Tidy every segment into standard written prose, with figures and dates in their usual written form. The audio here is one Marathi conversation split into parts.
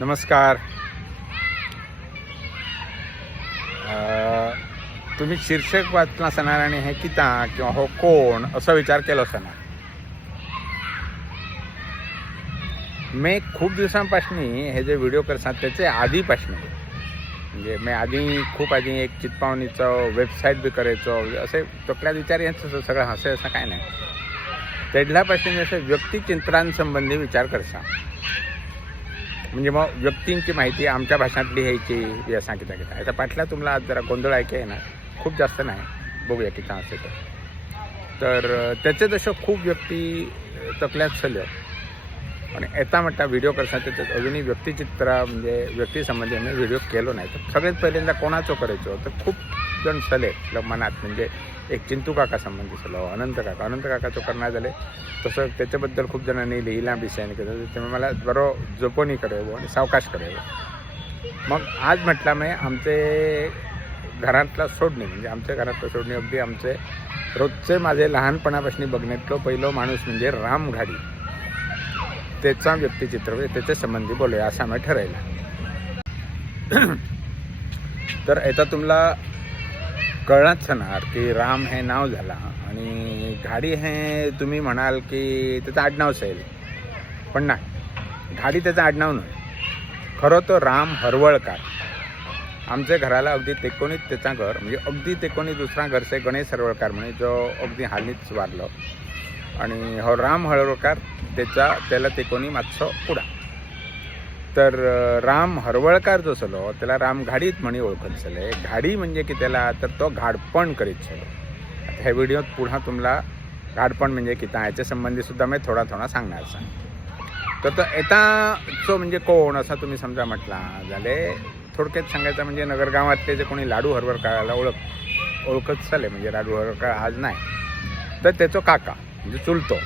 नमस्कार. तुम्ही शीर्षक वाचला असणार आणि हे किता किंवा हो कोण असा विचार केला असणार. मी खूप दिवसांपासून हे जे व्हिडिओ करतात त्याचे आधीपासून म्हणजे मी खूप आधी एक चितपावणीचं वेबसाईट बी करायचो असे तकल्यात विचार यांचं सगळं हसे असं काय नाही. तेडल्यापासून असे व्यक्तिचित्रांसंबंधी विचार करसा म्हणजे मग व्यक्तींची माहिती आमच्या भाषातली घ्यायची या सांगितलं किती आता पाठला तुम्हाला आज जरा गोंधळ ऐकाय ना खूप जास्त नाही बघूया किती असे तर त्याचे जसं खूप व्यक्ती तकल्यात चल्यो आणि येता म्हणता व्हिडिओ करता त्याच्यात अजूनही व्यक्तिचित्र म्हणजे व्यक्तीसंबंधी आम्ही व्हिडिओ केलो नाही तर सगळ्यात पहिल्यांदा कोणाचो करायचो तर खूप जण चले मनात म्हणजे एक चिंतू काका संबंधी चलो अनंत काकाचो करणार झाले तसं त्याच्याबद्दल खूप जणांनी लिहिला विषयाने केलं त्यामुळे मला बरो जपोनी करावं आणि सावकाश करावं. मग आज म्हटलं मी आमचे घरातला सोडणे म्हणजे आमच्या घरातलं सोडणे अगदी आमचे रोजचे माझे लहानपणापासून बघण्यातलो पहिलो माणूस म्हणजे राम घाडी त्याचा व्यक्तिचित्र म्हणजे त्याच्या संबंधी बोलूया असं आम्ही ठरवलं. तर आता तुम्हाला कळणारच होणार की राम हे नाव झाला आणि घाडी हे तुम्ही म्हणाल की त्याचं आडनाव असेल पण नाही घाडी त्याचं आडनाव नाही. खरं तो राम हरवळकर आमच्या घराला अगदी तेकोणीत त्याचा घर म्हणजे अगदी तेकोणीत दुसरा घरचे गणेश हरवळकर म्हणे जो अगदी हालीच वारलो आणि हो राम हरवळकर त्याला तेकोणी मातसो पुढा. तर राम हरवळकर जो असलो त्याला राम घाडीत म्हणी ओळखत चले. घाडी म्हणजे की त्याला तर तो घाडपण करीत चलो. ह्या व्हिडिओत पुन्हा तुम्हाला घाडपण म्हणजे किती याच्या संबंधी सुद्धा मी थोडा सांगणार तर तो येताचो म्हणजे कोण असा तुम्ही समजा म्हटला झाले. थोडक्यात सांगायचं म्हणजे नगरगावातले जे कोणी लाडू हरवळकराला ओळखत चाले म्हणजे लाडू हरवळकर आज नाही तर त्याचं काका म्हणजे चुलतो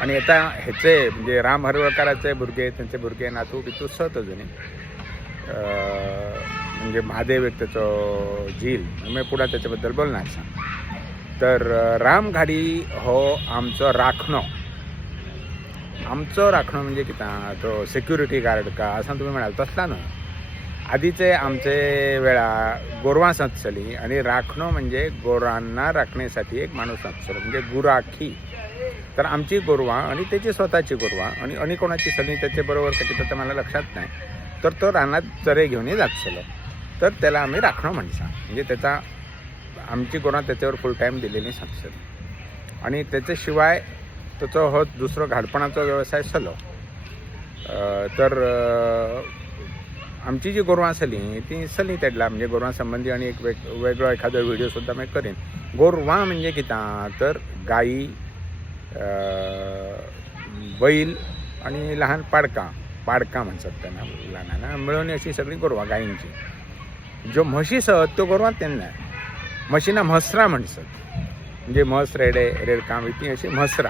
आणि आता ह्याचे म्हणजे राम हरवळकराचे भुरगे त्यांचे भुरगे नातू बितू सत अजूनही म्हणजे महादेव एक त्याचं झील मी पुढे त्याच्याबद्दल बोलणार सांग. तर राम घाडी हो आमचं राखणं म्हणजे किती तो सिक्युरिटी गार्ड का असं तुम्ही म्हणाल तसला ना. आधीचे आमचे वेळा गोरवां सचली आणि राखणं म्हणजे गोरांना राखण्यासाठी एक माणूस असलो म्हणजे गुराखी. तर आमची गोरवा आणि त्याची स्वतःची गोरवा आणि कोणाची सली त्याच्याबरोबर का तर मला लक्षात नाही तर तो रानात चरे घेऊन जात चलो तर त्याला आम्ही राखणं म्हणसा म्हणजे त्याचा आमची गोरवा त्याच्यावर फुल टाईम दिलेली सत्सल आणि त्याच्याशिवाय त्याचं हो दुसरं घाडपणाचा व्यवसाय चलो. तर आमची जी गोरवां असली ती सली तेडला म्हणजे गोरवांसंबंधी आणि एक वेगळं एखादा व्हिडिओसुद्धा मी करेन. गोरवा म्हणजे किता तर गाई बैल आणि लहान पाडका म्हणतात त्यांना लहानांना मिळून अशी सगळी गोरवा गायींची. जो म्हशी सत तो गोरवा त्यांना म्हशीना म्हसरा म्हणतात म्हणजे म्हस रेडका ती अशी म्हसरा.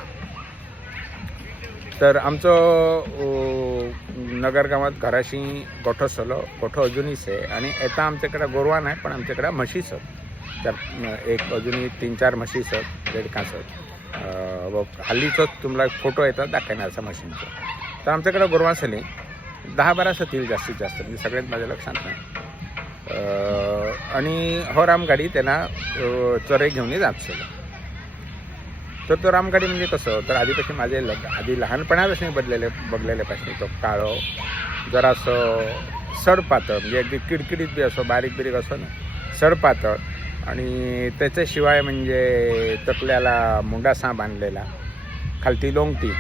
तर आमचं नगरगावात घराशी गोठो सलो गोठो अजूनहीच आहे आणि आता आमच्याकडे गोरवा नाही पण आमच्याकडे म्हशी सत. तर एक अजूनही 3-4 म्हशी सत रेडका सत. हल्लीचंच तुम्हाला फोटो येतात दाखवणार असा मशीनचा. तर आमच्याकडे गोरवा सली 10-12 सतील जास्तीत जास्त म्हणजे सगळ्यात माझ्या लक्षात नाही. आणि हो रामगाडी त्यांना चरे घेऊन जात चलो. तर तो रामगाडी म्हणजे कसं तर आधीपासून माझे आधी लहानपणापासून बघलेल्यापासून तो काळो जरासं सडपातळ म्हणजे अगदी किडकिडीत बी असो बारीक असो ना सडपातळ आणि त्याच्याशिवाय म्हणजे तकल्याला मुंडासा बांधलेला खालती लोंगटी.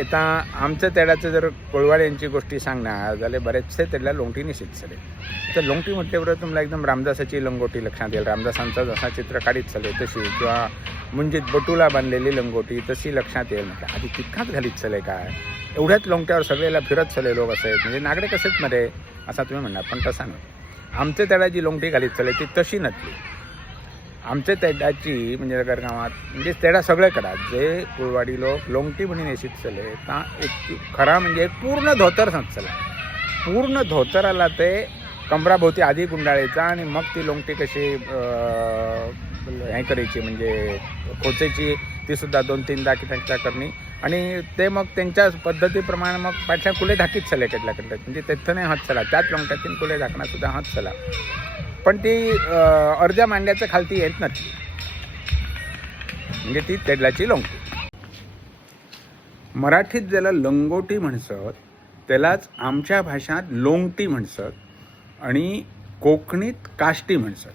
आता आमच्या तेडाचं जर कोळवाड्यांची गोष्टी सांगणार जाल्यार बरेचसे तेडल्या लोंगटीनी शिकचले. तर लोंगटी म्हटल्याबरोबर तुम्हाला एकदम रामदासाची लंगोटी लक्षात येईल. रामदासांचा जसा चित्र काढीत चले तशी किंवा मुंजीत बटूला बांधलेली लंगोटी तशी लक्षात येईल. म्हटलं आधी तितकाच घालीत चले काय एवढ्याच लोंगट्यावर सगळेला फिरत चले लोक असे म्हणजे नागडे कसेच मध्ये असा तुम्ही म्हणणार पण तसा नाही. आमच्या तेडाची लोंगटी घालीत चले ती तशी नसली. आमच्या तेडाची म्हणजे नगरगावात म्हणजे तेडा सगळे करा जे कुळवाडी लोक लोंगटी म्हणून येशीत चले ता एक खरा म्हणजे पूर्ण धोतर चला पूर्ण धोतराला ते कमराभोवती आधी गुंडाळायचा आणि मग ती लोंगटी कशी हे करायची म्हणजे खोचायची ती सुद्धा 2-3दा कित्याक करणी आणि ते मग त्यांच्या पद्धतीप्रमाणे मग फाटल्यान कुले धाकीत चले केटल्या म्हणजे तेथं नाही हात चला त्याच लोंगट्यातीन कुले धाकणा सुद्धा हात चला पण ती अर्ध्या मांड्याच्या खालती येत नसली म्हणजे ती तेडल्याची लोंगटी. मराठीत ज्याला लंगोटी म्हणसत त्यालाच आमच्या भाषात लोंगटी म्हणसत आणि कोकणीत काष्टी म्हणसत.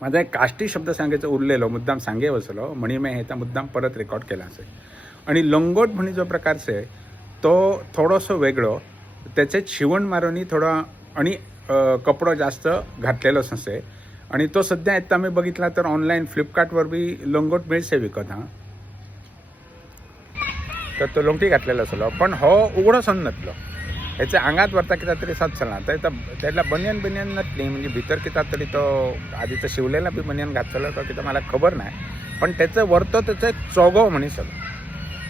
माझा एक काष्टी शब्द सांगायचं उरलेलो मुद्दाम सांगे वसलो म्हणी मी ह्याचा मुद्दाम परत रेकॉर्ड केला असेल. आणि लंगोट म्हणी जो प्रकारचे तो थोडंसं वेगळं त्याच्यात शिवण मारोनी थोडा आणि कपडो जास्त घातलेलो असे आणि तो सध्या आता आम्ही बघितला तर ऑनलाईन फ्लिपकार्टवर बी लंगोट मिळसे विकत हां. तर तो लोंगटी घातलेलो असलो पण हो उघडो सण नसलो ह्याच्या अंगात वरता किता तरी सात चला तर त्याला बनियन नसली म्हणजे भितर किता तरी तो आधीचं शिवलेला बी बनियन घातलेला तो किता मला खबर नाही पण त्याचं वरतो त्याचं एक चोगो म्हणी सगळं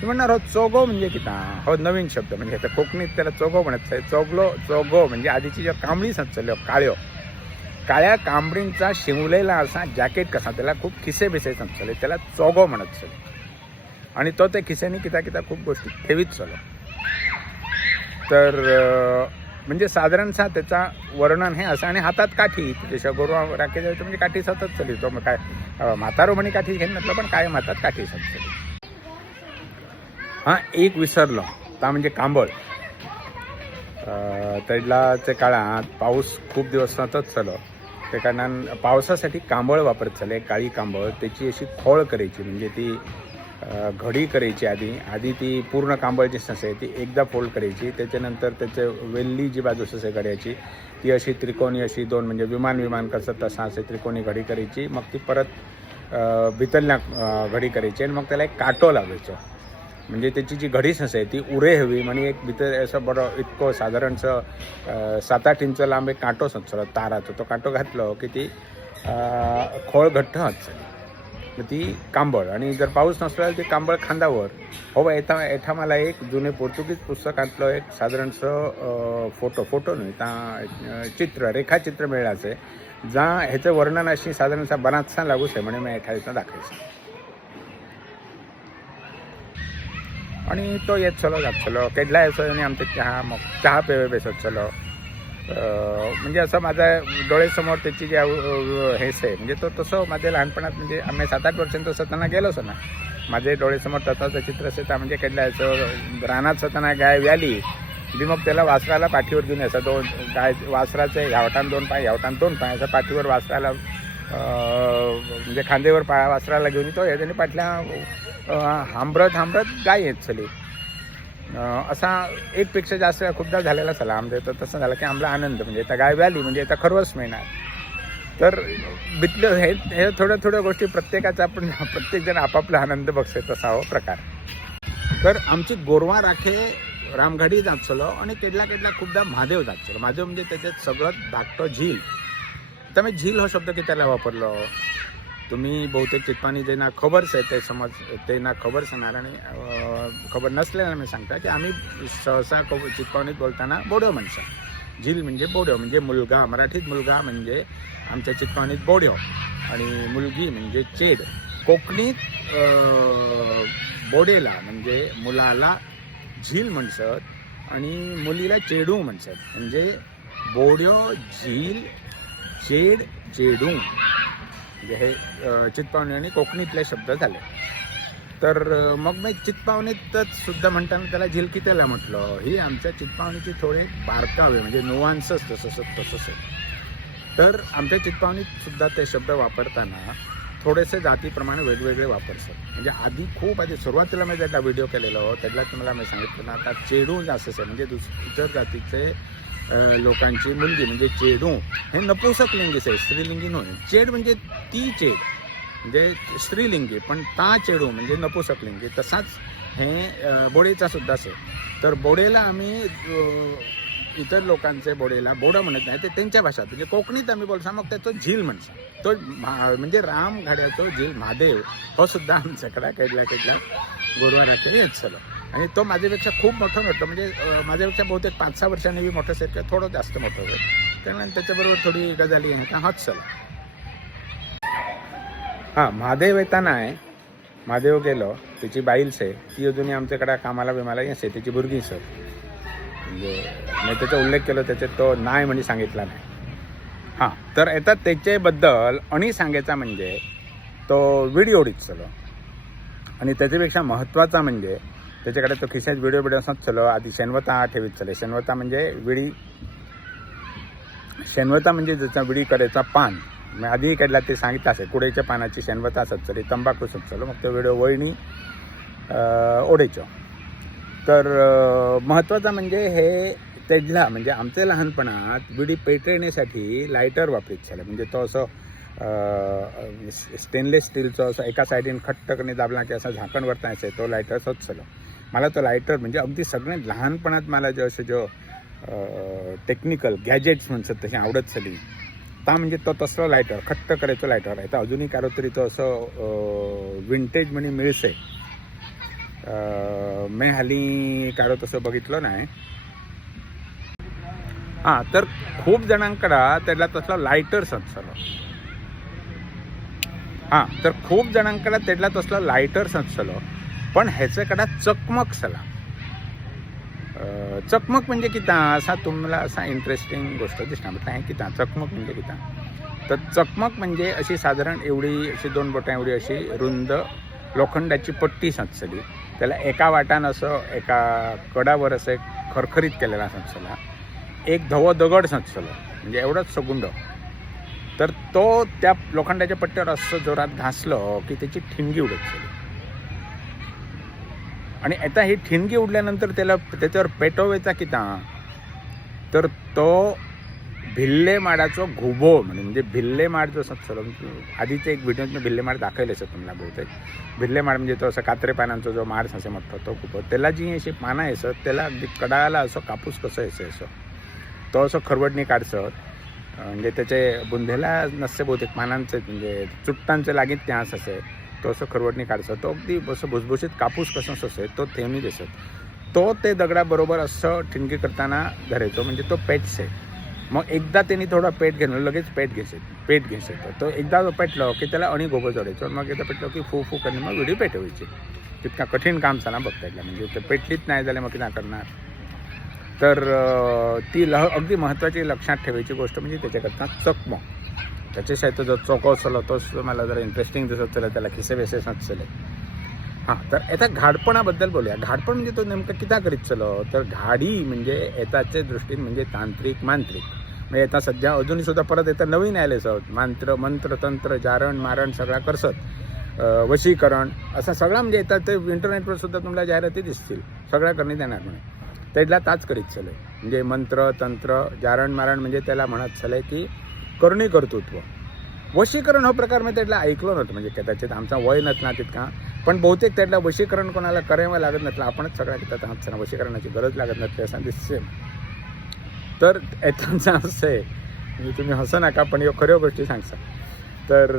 मी म्हणणार हो चोगो म्हणजे किता हो नवीन शब्द म्हणजे ह्याचा कोकणीत त्याला चोगो म्हणत चोगो म्हणजे आधीची ज्या कांबळी सचल्यो काळ्या कांबळींचा शिवलेला असा जॅकेट कसा त्याला खूप खिसे बिसे सचले त्याला चोगो म्हणत चले आणि तो त्या खिसेनी किता खूप गोष्टी ठेवीत चलो. तर म्हणजे साधारणतः त्याचा वर्णन हे असं आणि हातात काठी जशा गोरू राखे जायचं म्हणजे काठी सतत चली तो मग काय म्हातारो म्हणी काठी घेऊन म्हटलं पण कायम हातात काठी सतत चली. हां एक विसरलो ता म्हणजे कांबळ. तेडलाच्या काळात पाऊस खूप दिवस सतत चलो त्या कारणान पावसासाठी कांबळ वापरत चले काळी कांबळ त्याची अशी खोळ करायची म्हणजे ती घडी करायची आधी ती पूर्ण कांबळ जी असे ती एकदा फोल्ड करायची त्याच्यानंतर त्याचे वेल्ली जी बाजूस असे घड्याची ती अशी त्रिकोणी अशी दोन म्हणजे विमान कसं तसा असे त्रिकोणी घडी करायची मग ती परत भितरल्या घडी करायची आणि मग त्याला एक काटो लावायचो म्हणजे त्याची जी घडीच असे ती उरे हवी म्हणजे एक भितर असं बरं इतकं साधारणचं 7-8 इंच लांब एक काटो सचलो ताराचो तो काटो घातलो की ती खोळ घट्ट चली ती कांबळ आणि जर पाऊस नसला ते कांबळ खांदावर हो एठा मला एक जुने पोर्तुगीज पुस्तकातलं एक साधारणसं फोटो नाही ता रेखाचित्र मिळायचं जा ह्याचं वर्णन अशी साधारणतः बराचसा लागूच आहे म्हणजे मी एठा इथं दाखवायचं आणि तो येत चलो जात चलो केडला असो आणि आमचे चहा पेवे बेसत चलो म्हणजे असं माझ्या डोळ्यासमोर त्याची जे हेच आहे म्हणजे तो तसं माझ्या लहानपणात म्हणजे आम्ही 7-8 वर्षांत असताना गेलोच ना माझे डोळ्यासमोर तसाचं चित्र असेल तर म्हणजे केडला असं रानात असताना गाय व्याली बी मग त्याला वासराला पाठीवर घेऊन असं दोन गाय वासराचे ह्यावटान 2 पाय ह्यावटान 2 पाय असं पाठीवर वासराला म्हणजे खांदेवर वासराला घेऊन येतो याच्याने पाठल्या हांबरत गाय येत चली असा एकपेक्षा जास्त खूपदा झालेला चला आमच्या तर तसं झालं की आम्हाला आनंद म्हणजे आता गाय व्याली म्हणजे आता खरवच मिळणार तर बितलं हे थोड्या गोष्टी प्रत्येकाचा आपण प्रत्येकजण आपापला आनंद बघतोय तसा हो प्रकार. तर आमची गोरवा राखे रामगढी जात चलो आणि केडला खूपदा महादेव जात चलो. महादेव म्हणजे त्याच्यात सगळं धाकटं झील तर मी झील हा शब्द की त्याला वापरलो तुम्ही बहुतेक चितपाणी जे ना खबरच आहे ते समज ते ना खबर सांगणार आणि खबर नसलेला मी सांगता की आम्ही सहसा चितपावणीत बोलताना बोड्यो म्हणसा झील म्हणजे बोड्यो म्हणजे मुलगा मराठीत मुलगा म्हणजे आमच्या चितपावणीत बोड्यो आणि मुलगी म्हणजे चेड कोकणीत बोडेला म्हणजे मुलाला झील म्हणसत आणि मुलीला चेडू म्हणसत म्हणजे बोड्यो झील चेड चेडू म्हणजे हे चितपावणी आणि कोकणीतले शब्द झाले. तर मग मी चितपावणीतच सुद्धा म्हणताना त्याला झिलकी त्याला म्हटलं ही आमच्या चितपावणीची थोडे बारकावे म्हणजे नुवान्सच तसंच तर आमच्या चितपावणीत सुद्धा ते शब्द वापरताना थोडेसे जातीप्रमाणे वेगवेगळे वापरतात म्हणजे खूप आधी सुरुवातीला मी ज्याला व्हिडिओ केलेला हो त्यातला तुम्हाला मी सांगितलं ना आता चेडू जास्त आहे म्हणजे इतर जातीचे लोकांची मुलगी म्हणजे चेडू हे नपुसकलिंगी आहे स्त्रीलिंगी नव्हे. चेड म्हणजे ती चेड म्हणजे स्त्रीलिंगी पण ता चेडू म्हणजे नपुसकलिंगी तसाच हे बोडेचा सुद्धा असेल. तर बोडेला आम्ही इतर लोकांचे बोडेला बोडं म्हणत नाही ते त्यांच्या भाषात म्हणजे कोकणीत आम्ही बोलसा मग त्याचं झील म्हणसा तो म्हणजे राम घाड्याचो झील महादेव हो सुद्धा आमच्याकडे केडला गुरुवार रात्री येत चलो आणि तो माझ्यापेक्षा खूप मोठं नव्हतं म्हणजे माझ्यापेक्षा बहुतेक 5-6 वर्षांनी बी मोठं असेल किंवा थोडं जास्त मोठं होईल त्यामुळे त्याच्याबरोबर थोडी गजाली आहे का होत चला. हां महादेव येताना आहे महादेव गेलो त्याची बाईल से ती अजूनही आमच्याकडे कामाला बिमाला येसे त्याची भुरगी सर म्हणजे मी त्याचा उल्लेख केलो त्याच्यात तो नाही म्हणजे सांगितला नाही. हां तर आता त्याच्याबद्दल आणि सांगायचा म्हणजे तो व्हिडिओ दिसलो आणि त्याच्यापेक्षा महत्त्वाचा म्हणजे त्याच्याकडे तो खिशात व्हिडिओ असंच चलो आधी शेणवता ठेवीत चले. शेणवता म्हणजे शेणवता म्हणजे ज्याचा विडी करायचा पान मी आधी काढला ते सांगितलं असेल कुडेच्या पानाची शेणवता असत चले तंबाखू चलो मग तो व्हिडिओ वळणी ओढायचो. तर महत्त्वाचा म्हणजे हे त्याला म्हणजे आमच्या लहानपणात विडी पेटवण्यासाठी लायटर वापरीत झालं म्हणजे तो असं स्टेनलेस स्टीलचं असं एका साईडीन खट्टकने दाबला की असं झाकण वरता असेल तो लायटर असंच चलो. मला तो लायटर म्हणजे अगदी सगळ्यात लहानपणात मला जो टेक्निकल गॅजेट्स म्हणतात तशी आवडत झाली ता म्हणजे तो तसलो लायटर खट्ट करायचो लायटर आहे तर अजूनही कारो तरी तो असं विंटेज म्हणे मिळसे मी हाली कारो तसं बघितलं नाही. हां तर खूप जणांकडं त्याला तसला लायटर्स असलो. हां तर खूप जणांकडं त्याला तसला लायटर्स असलो पण ह्याच्याकडं चकमक चला. चकमक म्हणजे किता असा तुम्हाला असा इंटरेस्टिंग गोष्ट दिसणार म्हटलं आहे किता चकमक म्हणजे किता. तर चकमक म्हणजे अशी साधारण एवढी अशी 2 बोटां एवढी अशी रुंद लोखंडाची पट्टी सचली त्याला एका वाटान असं एका कडावर असं एक खरखरीत केलेला सचला एक धवो दगड सचलो म्हणजे एवढंच सगुंड. तर तो त्या लोखंडाच्या पट्ट्यावर असं जोरात घासलं की त्याची ठिणगी उडत चली आणि आता ही ठिणगी उडल्यानंतर त्याच्यावर पेटवायचा किता तर तो भिल्ले माडाचो घुबो म्हणजे भिल्ले माड जो सचलो आधीचे एक व्हिडिओत मी भिल्ले माड दाखवले असं तुम्हाला बहुतेक. भिल्ले माड म्हणजे तो असं कात्रे पानांचा जो माड असे मोठा तो घुबो त्याला जी अशी पानं येसत त्याला अगदी कडाला असं कापूस कसं येसं असं तो असं खरवडणी काढसत म्हणजे त्याचे बुंधेला नसते बहुतेक पानांचे म्हणजे चुट्टांचे लागीत त्या असे तो असं खरवडणी काढसं तो अगदी असं भुसभुशीत कापूस कसं असे तो थेवणी दिसत तो ते दगडाबरोबर असं ठिणगी करताना धरायचो म्हणजे तो पेटसे. मग एकदा त्यांनी थोडा पेट घेणं लगेच पेट घेसे तो एकदा पेटलो की त्याला आणि गोबं जोडायचो मग एकदा पेटलो की फू फू करणे मग विडी पेटवायची. तितका कठीण काम चाला बघता येईल म्हणजे ते पेटलीच नाही झाले मग किती करणार. तर ती अगदी महत्त्वाची लक्षात ठेवायची गोष्ट म्हणजे त्याच्याकरता चकमक त्याच्याशिवाय तो जो चौको असलो तोच मला जरा इंटरेस्टिंग दिसत चले त्याला खिसे वेसे नचले. हां तर आता घाडपणाबद्दल बोलूया. घाडपण म्हणजे तो नेमकं किता करीत चलो तर घाडी म्हणजे येताचे दृष्टीन म्हणजे तांत्रिक मांत्रिक म्हणजे आता सध्या अजूनही सुद्धा परत येतं नवीन आले सत मंत्र तंत्र जारण मारण सगळा करसत वशीकरण असं सगळा म्हणजे येतात ते इंटरनेटवर सुद्धा तुम्हाला जाहिराती दिसतील सगळ्या करण्यात येणार म्हणून त्याला ताच करीत चले म्हणजे मंत्र तंत्र जारण मारण म्हणजे त्याला म्हणत चले की करणी कर्तृत्व. वशीकरण हा प्रकार मी त्याला ऐकलो नव्हतं म्हणजे कदाचित आमचा वय नसला तितका पण बहुतेक त्याला वशीकरण कोणाला करावं लागत नसलं आपणच सगळ्या घेतात आमच्या वशीकरणाची गरज लागत नसते असं दिसते. तर येताच असं आहे म्हणजे तुम्ही हसू नका पण ह्यो खऱ्या गोष्टी सांगता. तर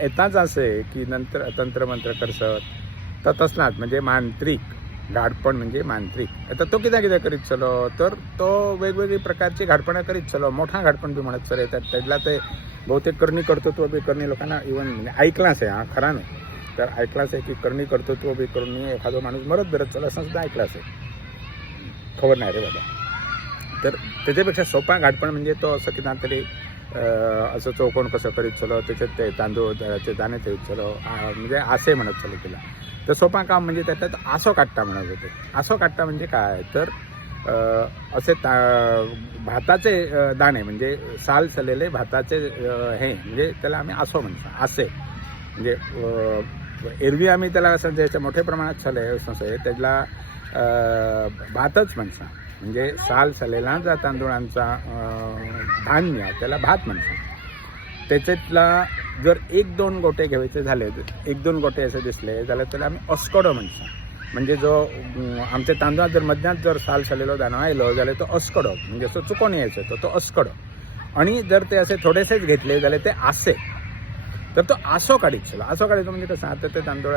येताच असं आहे की नंतर तंत्रमंत्र करसत तर तसलाच म्हणजे मांत्रिक घाडपण म्हणजे मांत्रिक. आता तो किती करीत चलो तर तो वेगवेगळी प्रकारची घाडपणं करीत चलो मोठा घाडपण बी म्हणत चल येतात त्यातला ते बहुतेक करणी कर्तृत्व बी करणी लोकांना इव्हन म्हणजे ऐकलाच आहे. हा खरा नाही तर ऐकलाच आहे की करणी कर्तृत्व बी करून एखादा माणूस मरत बिरत चला असं सुद्धा ऐकलाच आहे खबर नाही रे बाबा. तर त्याच्यापेक्षा सोपा घाटपण म्हणजे तो असं किंवा तरी असं चौकोन कसं करीत चलो त्याच्यात ते तांदूळचे दाणे ठेवीत चलो म्हणजे आसे म्हणत चलो तिला. तर सोपा काम म्हणजे त्याच्यात आसो काट्टा म्हणत होते. आसो काट्टा म्हणजे काय तर असे भाताचे दाणे म्हणजे साल चलेले भाताचे हे म्हणजे त्याला आम्ही आसो म्हणतो. आसे म्हणजे एरवी आम्ही त्याला असं ज्याच्या मोठ्या प्रमाणात चले असं त्याला भातच म्हणतो म्हणजे साल चलेला जा तांदूळांचा धान्य त्याला भात म्हणतो. त्याच्यातला जर 1-2 गोटे घ्यायचे झाले 1-2 गोटे असे दिसले जाल्यार त्याला आम्ही अस्कडो म्हणतो. म्हणजे जो आमच्या तांदूळात जर मध्यात जर साल चलेलो दाणो आयलो जाल्यार तो अस्कडो म्हणजे असं चुकोन यायचं तो अस्कडो. आणि जर ते असे थोडेसेच घेतले जाल्यार ते आसे तर तो आसो काढीत आसो काढायचो म्हणजे कसं आता ते तांदूळ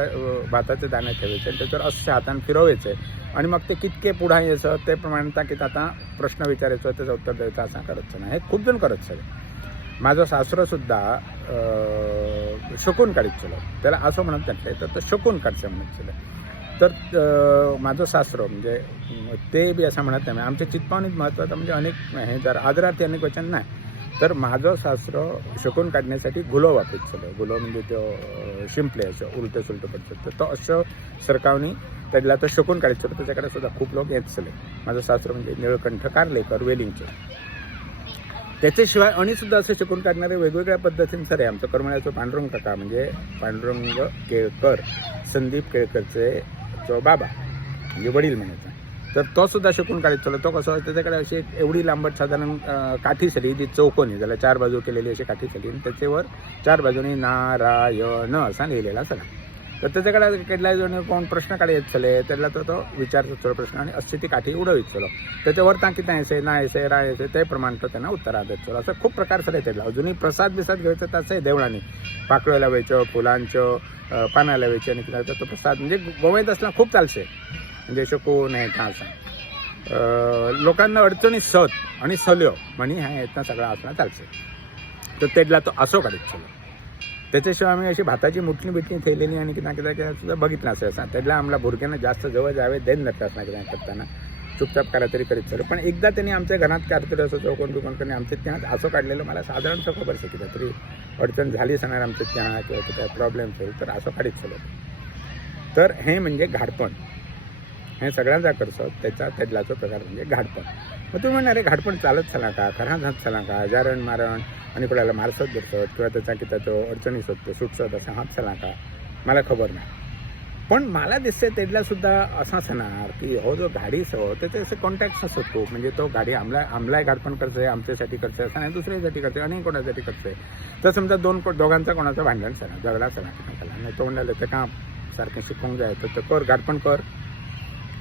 भाताचे दाणे ठेवायचे त्याच्यावर असे हाताने फिरवायचे आणि मग ते कितके पुढे यायचं ते प्रमाणे की आता प्रश्न विचारायचो त्याचं उत्तर द्यायचं असं करत नाही. हे खूप जण करत सगळे. माझा सासरोसुद्धा शकून काडीतलो त्याला असं म्हणत घातले तर तो शकून काडचें म्हणतले. तर म्हाजो सासरो म्हणजे ते बी असं म्हणत नाही. आमच्या चिंतपावनीत महत्वाचं म्हणजे अनेक हे जर आदरार्थी अनेक वचन नाही. तर म्हाजो सासरो शकून काढण्यासाठी गुलो वापरतलो. गुलो म्हणजे तो शिंपले असं उलटं सुलटं पडतं. तर तो असं सरकावनी त्याला तो शकून काढायचो. त्याच्याकडे सुद्धा खूप लोक येतले. माझा सासरो म्हणजे निळकंठ कार्लेकर वेलिंगचे. त्याच्याशिवाय आणि सुद्धा असं शकून काढणारे वेगवेगळ्या पद्धतींचं आहे. आमचं करमळ्याचं पांडुरंग काका म्हणजे पांडुरंग केळकर, संदीप केळकरचे तो बाबा म्हणजे वडील म्हणायचा. तर तो सुद्धा शकून काढत चालला. तो कसं त्याच्याकडे अशी एक एवढी लांबट साधारण काठी सरी ती चौकोनी त्याला 4 बाजू केलेली अशी काठी सरी आणि त्याच्यावर 4 बाजूनी नारायण असा लिहिलेला सगळा. तर त्याच्याकडे केडल्या जण कोण प्रश्न काढत चले त्याला तो विचारतो चलो प्रश्न आणि अशी ती काठी उडवीत चलो. त्याच्यावर ता किती येसे ना येसे रा येसे ते प्रमाण तो त्यांना उत्तरा देत चलो. असं खूप प्रकार सर त्याला. अजूनही प्रसाद बिसाद घ्यायचं तसं आहे देवळांनी. पाकळ्या लावायचं, फुलांचं पाना लावायची आणि किती तो प्रसाद म्हणजे गोवैत असला खूप चालसे. म्हणजे शकून आहे का असं लोकांना अडचणी सत आणि सल्यो म्हणी ह्या येतना सगळा असला चालसे. तर त्याला तो असो काढत चलो. त्याच्याशिवाय आम्ही अशी भाताची मुठणी बिटणी थेलेली आणि किंवा किंवा सुद्धा बघितलं असं असं त्याला आम्हाला भुरग्यांना जास्त जवळ जावे देन नसतात ना किंवा करताना चुपचाप करा तरी करीत चालू. पण एकदा त्यांनी आमच्या घरात काढतो असं चौकोन दुकोनकडे आमच्या त्यात असं काढलेलं मला साधारण खबर आहे की तरी अडचण झाली असणार आमच्या त्या किंवा काय प्रॉब्लेम असेल तर असं काढीत चालू. तर हे म्हणजे घाडपण. हे सगळ्यांचा करतो त्यातलाचा प्रकार म्हणजे घाडपण. मग तुम्ही म्हणणार रे घाडपण चालत चला का, खरा जात चला का, जारण मारण आणि कोणाला मारसत धरतात किंवा त्याचा की तो अडचणी शोधतो सुटसत असा हात चला का मला खबर नाही. पण मला दिसते त्यातला सुद्धा असा सणार की हो जो गाडी सो त्याचे असे कॉन्टॅक्ट असतो. म्हणजे तो गाडी आमलाय घाडपण करतोय, आमच्यासाठी करतोय असं नाही, दुसऱ्यासाठी करतोय, अनेक कोणासाठी करतोय. तर समजा दोघांचा कोणाचं भांडण सणा झगडा सणा त्याला नाही तो म्हणाले ते काम सारखं शिकवून जाय तर कर घाडपण कर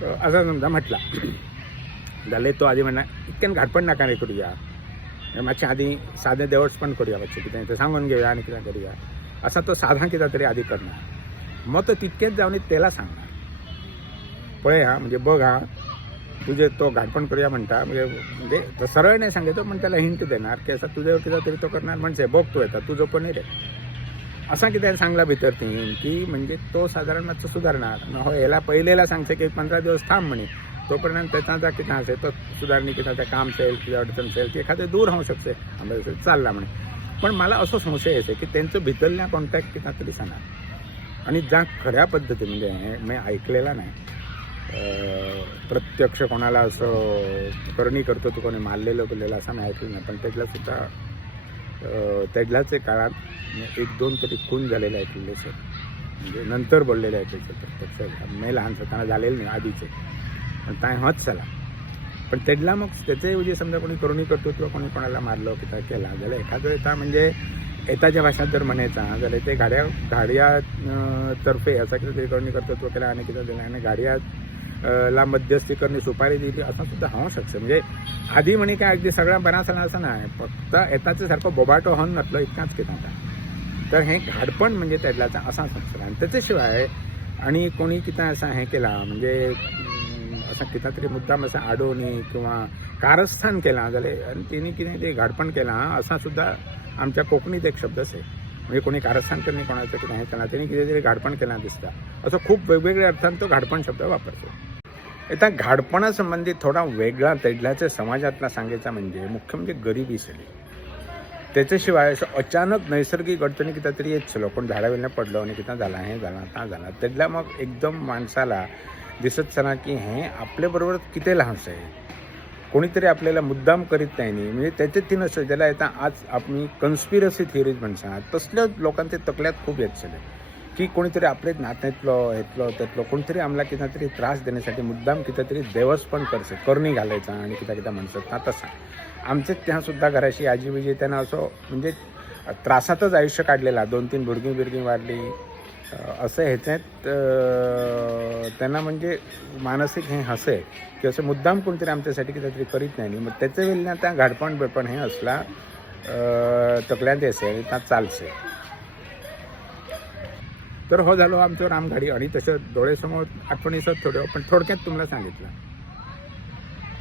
असं समजा म्हटला झाले. तो आधी म्हणणार इतक्यान घाटपण नाका रे करूया, मागच्या आधी साधे देवच पण करूया बच्चे किती ते सांगून घेऊया आणि किती करूया असा तो साधा किती तरी आधी करणार. मग तो तितकेच जाऊन त्याला सांगणार पळे हा म्हणजे बघ हा तुझे तो घाटपण करूया म्हणता म्हणजे सरळ नाही सांगायचो पण त्याला हिंट देणार की असं तुझ्यावर किती तरी तो करणार म्हणजे बघ तो येतात तुझं पण रे असा किती सांगला भितर ती की म्हणजे तो साधारण मात्र सुधारणार. हो याला पहिलेला सांगते की 15 दिवस थांब म्हणे तोपर्यंत त्याचा किती असेल तर सुधारणी किंवा त्या काम असेल किंवा अडचण असेल की एखादं दूर होऊ शकते आम्हाला चालला म्हणे. पण मला असं संशय येते की त्यांचं भितरल्या कॉन्टॅक्ट किंवा तरी सांगणार आणि ज्या खऱ्या पद्धती म्हणजे मी ऐकलेला नाही प्रत्यक्ष कोणाला असं करणी करतो तो कोणी मारलेलं बोललेलं असं नाही ऐकलं नाही. पण त्यातला सुद्धा त्यातल्याच काळात 1-2 तरी खून झालेले ऐकलेले सर म्हणजे नंतर बोललेले ऐकले प्रत्यक्ष मी लहान असताना झालेलं नाही आधीचे पण काय होत चला. पण त्यातला मग त्याचे समजा कोणी करुणी करतो किंवा कोणी कोणाला मारलं की काय केला झालं एखादं येता म्हणजे येताच्या भाषात जर म्हणायचा झालं ते गाड्या तर्फे असा किती करुणी कर्तृत्व केला आणि किती दिला आणि गाड्या मध्यस्थी करणे सुपारी दिली असं सुद्धा होऊ शकतं. म्हणजे आधी म्हणे काय अगदी सगळ्या बरा असला असं नाही फक्त येताचं सारखं बोबाटो होऊन नसलं इतकाच की नव्हता. तर हे घाडपण म्हणजे त्यातल्याचा असा संस्कार आणि त्याच्याशिवाय आणि कोणी किती असा हे केला म्हणजे असा किती तरी मुद्दाम असा आडोनी किंवा कारस्थान केला झाले आणि तिने किती ते घाडपण केला असा सुद्धा आमच्या कोकणीत एक शब्दच आहे. म्हणजे कोणी कारस्थान करणे कोणाचं की नाही केला त्यांनी कितीतरी घाडपण केला दिसता असं खूप वेगवेगळ्या अर्थानं तो घाडपण शब्द वापरतो. आता घाडपणासंबंधी थोडा वेगळा तेडल्याच्या समाजातला सांगायचा म्हणजे मुख्य म्हणजे गरिबी सगळी. त्याच्याशिवाय असं अचानक नैसर्गिक अडचणी किती तरी येत चलो कोण झाडावेलनं पडलं आणि किती झाला हे झाला ता झाला त्यातल्या मग एकदम माणसाला दिसत चला की हे आपल्याबरोबर किती लहानसं आहे कोणीतरी आपल्याला मुद्दाम करीत नाही म्हणजे त्याच्यात ती नसतं ज्याला येता आज आपण कन्स्पिरसी थिअरीज म्हणतात तसल्या लोकांचे तकल्यात खूप येत चले की कोणीतरी आपले नात्यातलं त्यातलं कोणतरी आम्हाला किती तरी त्रास देण्यासाठी मुद्दाम कितीतरी देवस पण करसे करणी घालायचा आणि किती म्हणतात ना तसा आमच्यात त्यासुद्धा घराशी आजी विजी त्यांना असं म्हणजे त्रासातच आयुष्य काढलेला 2-3 बिरगी वाढली असं ह्याच्यात त्यांना म्हणजे मानसिक हे हसे की असं मुद्दाम कोणतरी आमच्यासाठी कितीतरी करीत नाही मग त्याच्या वेळेला त्या घाडपण बेपण हे असला तकल्यात असेल आणि त्यात चालसे. तर हो झालो आमचं रामगाडी आणि तसं डोळ्यासमोर आठवणीसच थोडं पण थोडक्यात तुम्हाला सांगितलं.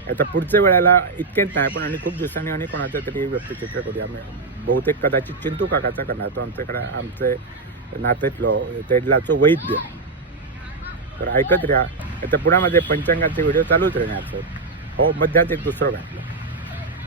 आता पुढच्या वेळेला इतकेच नाही पण आणि खूप दिवसांनी आणि कोणाचं तरी व्यक्तिचित्र करूया आम्ही बहुतेक कदाचित चिंतू काकाचा करणार तो आमच्याकडे आमचे नात्यातलो तेडलाचो वैद्य. तर ऐकत राहा. आता पुण्यामध्ये पंचांगाचे व्हिडिओ चालूच राहणार. हो मध्यात एक दुसरं काय